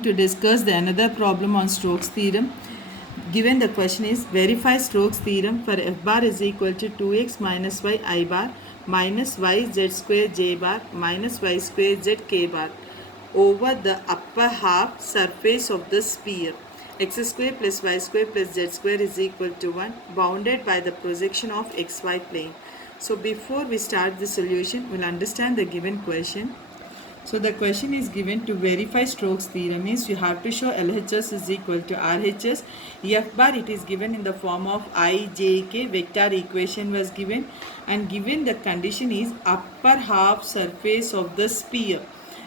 To discuss the another problem on Stokes theorem. Given the question is verify Stokes theorem for f bar is equal to 2x minus y I bar minus y z square j bar minus y square z k bar over the upper half surface of the sphere x square plus y square plus z square is equal to 1 bounded by the projection of xy plane. So before we start the solution, we'll understand the given question. So the question is given to verify Stokes theorem means you have to show LHS is equal to RHS. F bar it is given in the form of I, J, K vector equation was given, and given the condition is upper half surface of the sphere.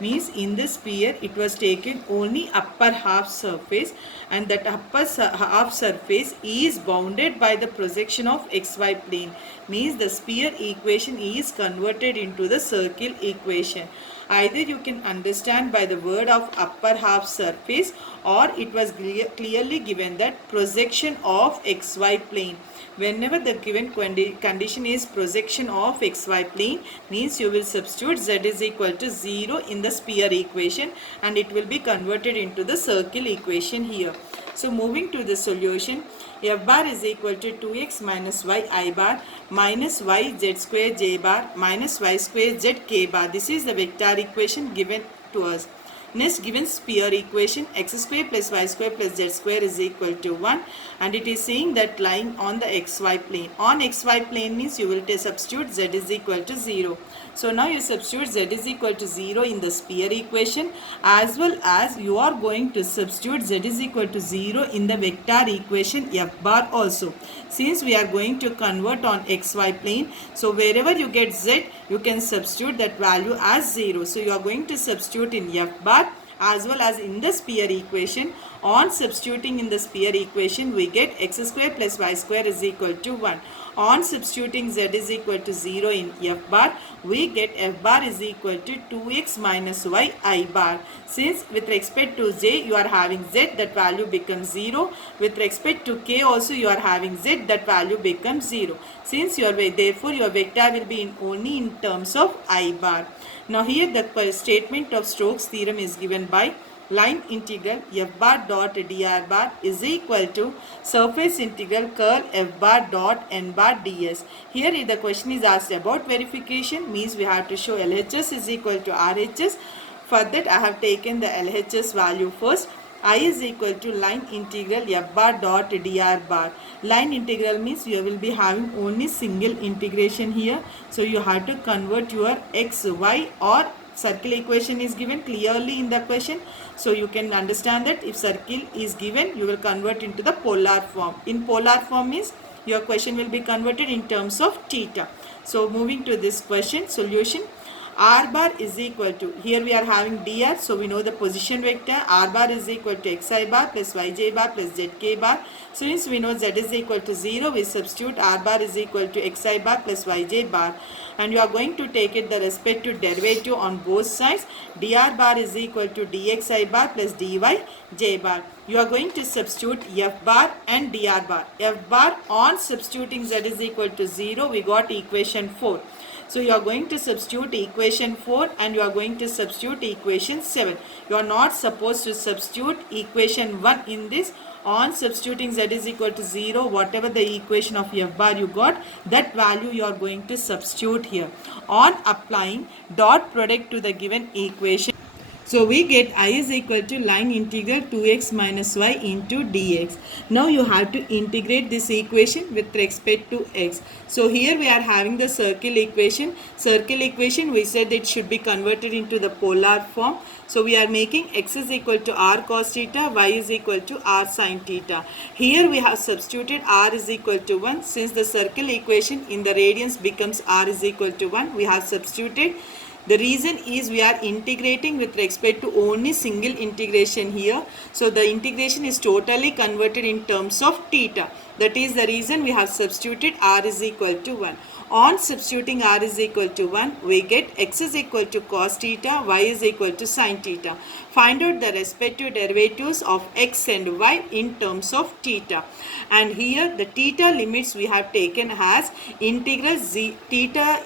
Means in the sphere it was taken only upper half surface, and that upper half surface is bounded by the projection of xy plane. Means the sphere equation is converted into the circle equation. Either you can understand by the word of upper half surface, or it was clearly given that projection of xy plane. Whenever the given condition is projection of xy plane, means you will substitute z is equal to 0 in the sphere equation, and it will be converted into the circle equation here. So moving to the solution, f bar is equal to 2x minus y I bar minus y z square j bar minus y square z k bar. This is the vector equation given to us. Next, given sphere equation x square plus y square plus z square is equal to 1, and it is saying that lying on the xy plane. On xy plane means you will substitute z is equal to 0. So now you substitute z is equal to 0 in the sphere equation, as well as you are going to substitute z is equal to 0 in the vector equation f bar also. Since we are going to convert on xy plane, so wherever you get z, you can substitute that value as 0. So you are going to substitute in f bar as well as in the sphere equation. On substituting in the sphere equation, we get x square plus y square is equal to 1. On substituting z is equal to 0 in f bar, we get f bar is equal to 2x minus y I bar. Since with respect to j you are having z, that value becomes 0. With respect to k also you are having z, that value becomes 0. Since therefore your vector will be only in terms of I bar. Now here the statement of Stokes theorem is given by line integral f bar dot dr bar is equal to surface integral curl f bar dot n bar ds. Here the question is asked about verification, means we have to show LHS is equal to RHS. For that I have taken the LHS value first. I is equal to line integral f bar dot dr bar. Line integral means you will be having only single integration here. So you have to convert your x, y, or circle equation is given clearly in the question. So you can understand that if circle is given, you will convert into the polar form. In polar form means your question will be converted in terms of theta. So moving to this question, solution. R bar is equal to, here we are having dr, so we know the position vector. R bar is equal to xi bar plus yj bar plus zk bar. So since we know z is equal to 0, we substitute R bar is equal to xi bar plus yj bar, and you are going to take it the respective derivative on both sides. Dr bar is equal to dxi bar plus dy j bar. You are going to substitute f bar and dr bar. F bar on substituting z is equal to 0, we got equation 4. So you are going to substitute equation 4 and you are going to substitute equation 7. You are not supposed to substitute equation 1 in this. On substituting z is equal to 0, whatever the equation of f bar you got, that value you are going to substitute here. On applying dot product to the given equation, so we get I is equal to line integral 2x minus y into dx. Now you have to integrate this equation with respect to x. So here we are having the circle equation. Circle equation, we said it should be converted into the polar form. So we are making x is equal to r cos theta, y is equal to r sin theta. Here we have substituted r is equal to 1. Since the circle equation in the radians becomes r is equal to 1, we have substituted. The reason is we are integrating with respect to only single integration here. So the integration is totally converted in terms of theta. That is the reason we have substituted r is equal to 1. On substituting r is equal to 1, we get x is equal to cos theta, y is equal to sin theta. Find out the respective derivatives of x and y in terms of theta. And here the theta limits we have taken as integral z theta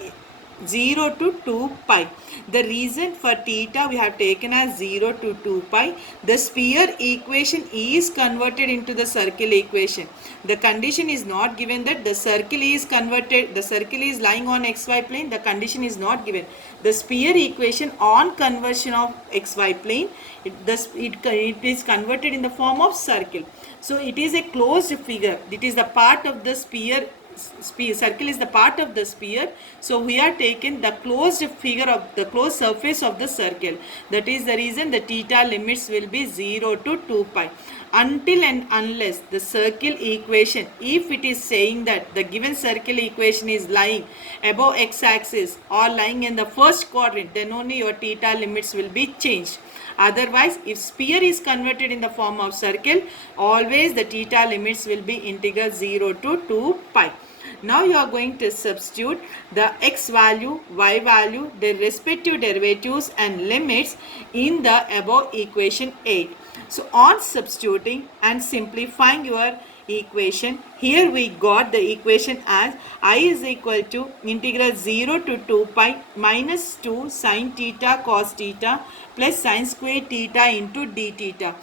0 to 2 pi. The reason for theta we have taken as 0 to 2 pi. The sphere equation is converted into the circle equation. The condition is not given that the circle is converted, the circle is lying on xy plane. The condition is not given. The sphere equation on conversion of xy plane, it is converted in the form of circle. So it is a closed figure. It is the part of the sphere. Circle is the part of the sphere, so we are taken the closed figure of the closed surface of the circle. That is the reason the theta limits will be 0 to 2 pi until and unless the circle equation, if it is saying that the given circle equation is lying above x-axis or lying in the first quadrant, then only your theta limits will be changed. Otherwise, if sphere is converted in the form of circle, always the theta limits will be integral 0 to 2 pi. Now you are going to substitute the x value, y value, their respective derivatives and limits in the above equation 8. So on substituting and simplifying your equation, here we got the equation as I is equal to integral 0 to 2 pi minus 2 sin theta cos theta plus sin square theta into d theta.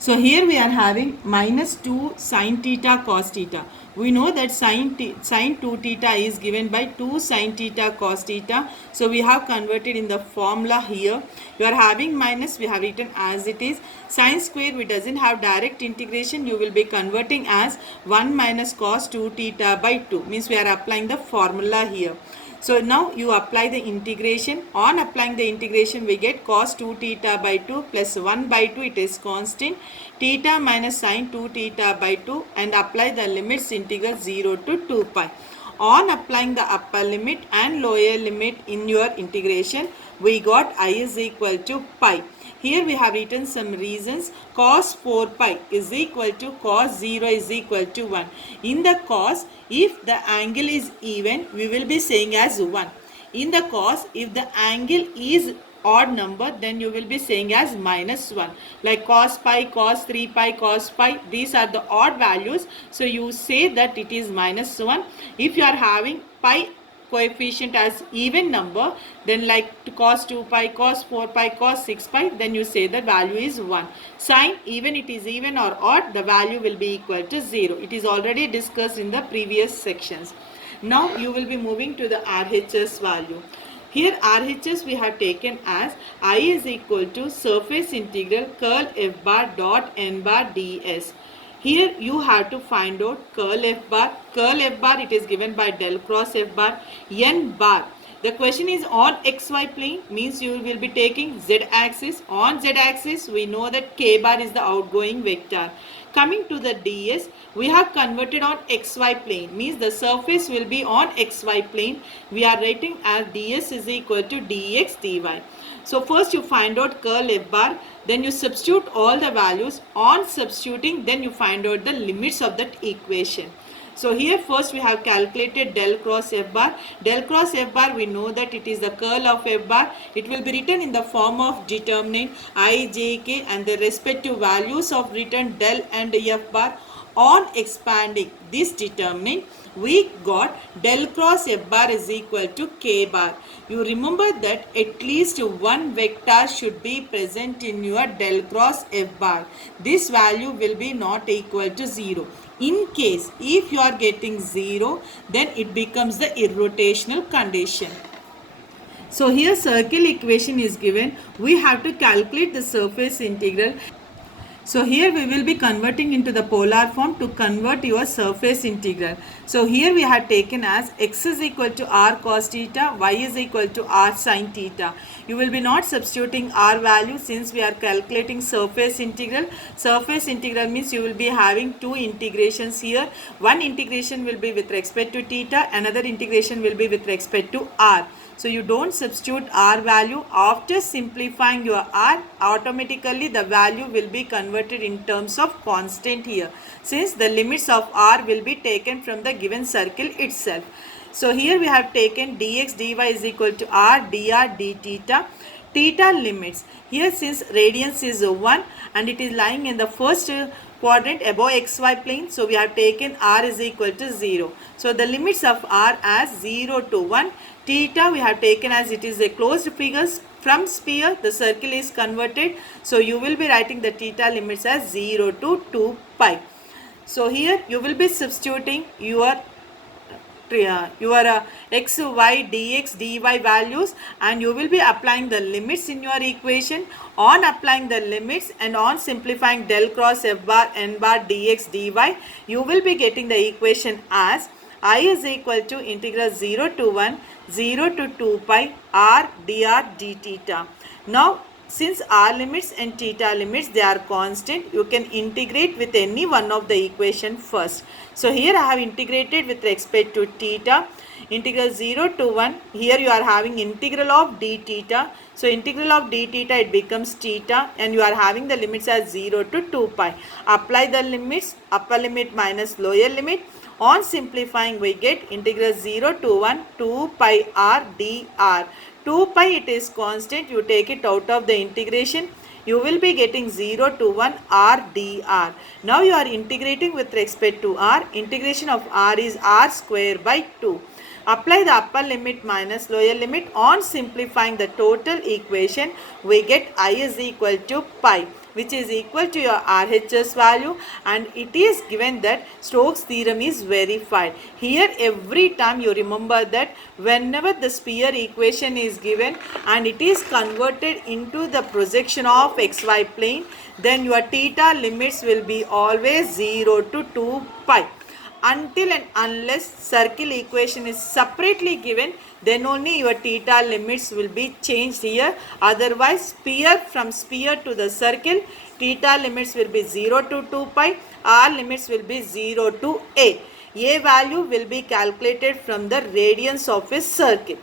So here we are having minus 2 sin theta cos theta. We know that sin 2 theta is given by 2 sin theta cos theta. So we have converted in the formula here. You are having minus, we have written as it is. Sin square, we doesn't have direct integration. You will be converting as 1 minus cos 2 theta by 2. Means we are applying the formula here. So now you apply the integration. On applying the integration, we get cos 2 theta by 2 plus 1 by 2, it is constant. Theta minus sin 2 theta by 2 and apply the limits integral 0 to 2 pi. On applying the upper limit and lower limit in your integration, we got I is equal to pi. Here we have written some reasons. Cos 4 pi is equal to cos 0 is equal to 1. In the cos, if the angle is even, we will be saying as 1. In the cos, if the angle is odd number, then you will be saying as minus 1. Like cos pi, cos 3 pi, cos pi, these are the odd values. So you say that it is minus 1. If you are having pi coefficient as even number, then like cos 2 pi, cos 4 pi, cos 6 pi, then you say the value is 1. Sine, even it is even or odd, the value will be equal to 0. It is already discussed in the previous sections. Now you will be moving to the RHS value. Here RHS we have taken as I is equal to surface integral curl f bar dot n bar ds. Here you have to find out curl f bar. Curl f bar, it is given by del cross f bar. N bar, the question is on xy plane, means you will be taking z axis. On z axis we know that k bar is the outgoing vector. Coming to the ds, we have converted on xy plane, means the surface will be on xy plane. We are writing as ds is equal to dx dy. So first you find out curl f bar, then you substitute all the values. On substituting, then you find out the limits of that equation. So here first we have calculated del cross f bar. Del cross f bar, we know that it is the curl of f bar. It will be written in the form of determinant I, j, k and the respective values of written del and f bar. On expanding this determinant, we got del cross f bar is equal to k bar. You remember that at least one vector should be present in your del cross f bar. This value will be not equal to 0. In case if you are getting 0, then it becomes the irrotational condition. So here circle equation is given. We have to calculate the surface integral. So here we will be converting into the polar form to convert your surface integral. So here we have taken as x is equal to r cos theta, y is equal to r sin theta. You will be not substituting r value since we are calculating surface integral. Surface integral means you will be having two integrations here. One integration will be with respect to theta, another integration will be with respect to r. So you don't substitute r value. After simplifying your r, automatically the value will be converted in terms of constant here, since the limits of r will be taken from the given circle itself. So here we have taken dx dy is equal to r dr d theta. Theta limits. Here since radiance is 1 and it is lying in the first quadrant above xy plane, so we have taken r is equal to 0. So the limits of r as 0 to 1. Theta we have taken as it is a closed figure. From sphere the circle is converted, so you will be writing the theta limits as 0 to 2 pi. So here you will be substituting your x, y, dx, dy values, and you will be applying the limits in your equation. On applying the limits and on simplifying del cross f bar n bar dx dy, you will be getting the equation as I is equal to integral 0 to 1, 0 to 2 pi r dr d theta. Now since r limits and theta limits they are constant, you can integrate with any one of the equation first. So here I have integrated with respect to theta, integral 0 to 1. Here you are having integral of d theta. So integral of d theta, it becomes theta, and you are having the limits as 0 to 2 pi. Apply the limits, upper limit minus lower limit. On simplifying we get integral 0 to 1 2 pi r dr. 2 pi it is constant, you take it out of the integration, you will be getting 0 to 1 r dr. Now you are integrating with respect to r. Integration of r is r square by 2. Apply the upper limit minus lower limit. On simplifying the total equation, we get I is equal to pi, which is equal to your RHS value, and it is given that Stokes theorem is verified. Here every time you remember that whenever the sphere equation is given and it is converted into the projection of xy plane, then your theta limits will be always 0 to 2 pi. Until and unless circle equation is separately given, then only your theta limits will be changed here. Otherwise, from sphere to the circle, theta limits will be 0 to 2 pi, r limits will be 0 to a. A value will be calculated from the radius of a circle.